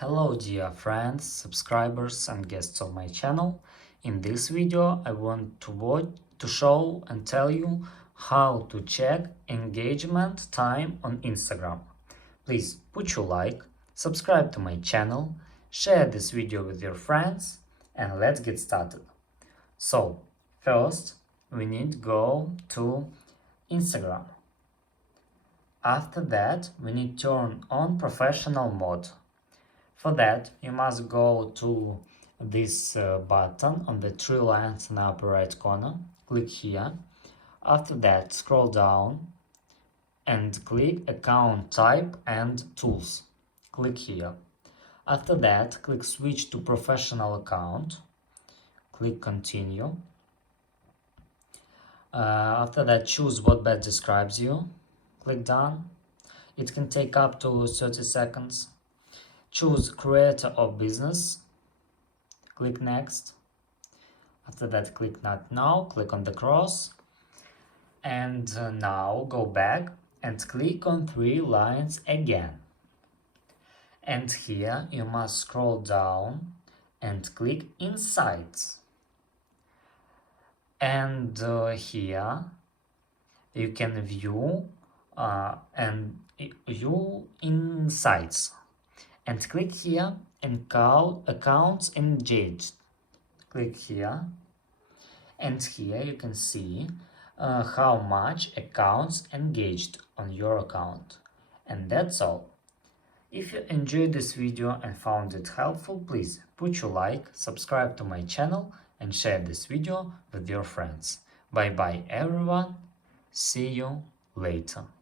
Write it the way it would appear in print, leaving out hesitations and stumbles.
Hello dear friends, subscribers and guests of my channel. In this video I want to show and tell you how to check engagement time on Instagram. Please put your like, subscribe to my channel, share this video with your friends and let's get started. So first we need to go to Instagram. After that we need to turn on professional mode. For that, you must go to this button on the three lines in the upper right corner. Click here. After that, scroll down and click Account Type and Tools. Click here. After that, click Switch to Professional Account. Click Continue. After that, choose what best describes you. Click Done. It can take up to 30 seconds. Choose Creator of Business. Click Next. After that, click Not Now. Click on the cross. And now go back and click on three lines again. And here you must scroll down and click Insights. And here you can view Insights. And click here and call Accounts Engaged. Click here. And here you can see how much accounts engaged on your account. And that's all. If you enjoyed this video and found it helpful, please put your like, subscribe to my channel and share this video with your friends. Bye bye everyone. See you later.